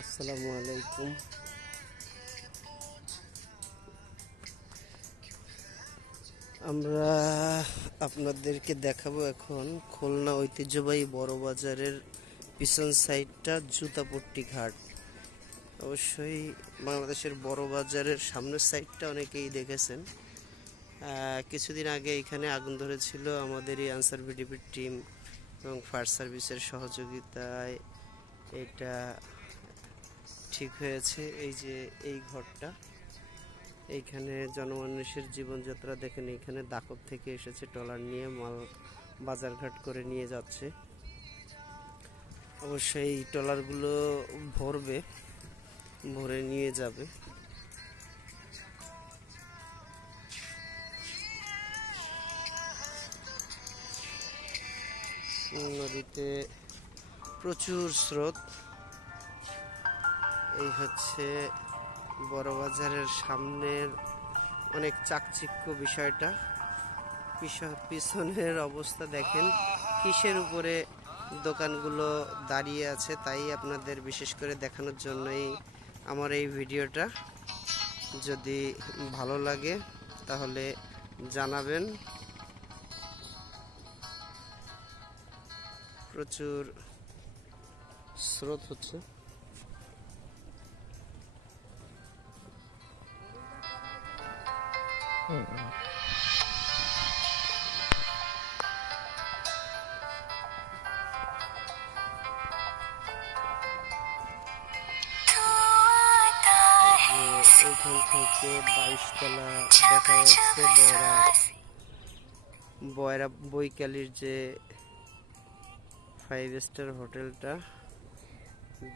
আসসালামু আলাইকুম। আমরা আপনাদেরকে দেখাবো এখন খুলনা ঐতিহ্যবাহী বড় বাজারের পিছন সাইডটা জুতাপট্টি ঘাট। অবশ্যই বাংলাদেশের বড় বাজারের সামনের সাইডটা অনেকেই দেখেছেন। কিছুদিন আগে এখানে আগুন ধরেছিল আমাদেরই আনসার ভিডিপির টিম এবং ফায়ার সার্ভিসের সহযোগিতায় এটা ঠিক হয়েছে। এই যে এই ঘরটা, এইখানে জনমানুষের জীবনযাত্রা দেখেন। এইখানে দাকব থেকে এসেছে ট্রলার নিয়ে মাল বাজারঘাট করে নিয়ে যাচ্ছে। অবশ্যই এই ট্রলারগুলো ভরে নিয়ে যাবে। নদীতে প্রচুর স্রোত। এই হচ্ছে বড় বাজারের সামনের অনেক চাকচিক্য বিষয়টা। পিছনের অবস্থা দেখেন, কিসের উপরে দোকানগুলো দাঁড়িয়ে আছে, তাই আপনাদের বিশেষ করে দেখানোর জন্যই আমার এই ভিডিওটা। যদি ভালো লাগে তাহলে জানাবেন। প্রচুর স্রোত হচ্ছে। এইখান থেকে 22 তলা দেখা যাচ্ছে। বয়রা বৈকালীর যে 5 স্টার হোটেলটা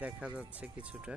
দেখা যাচ্ছে কিছুটা।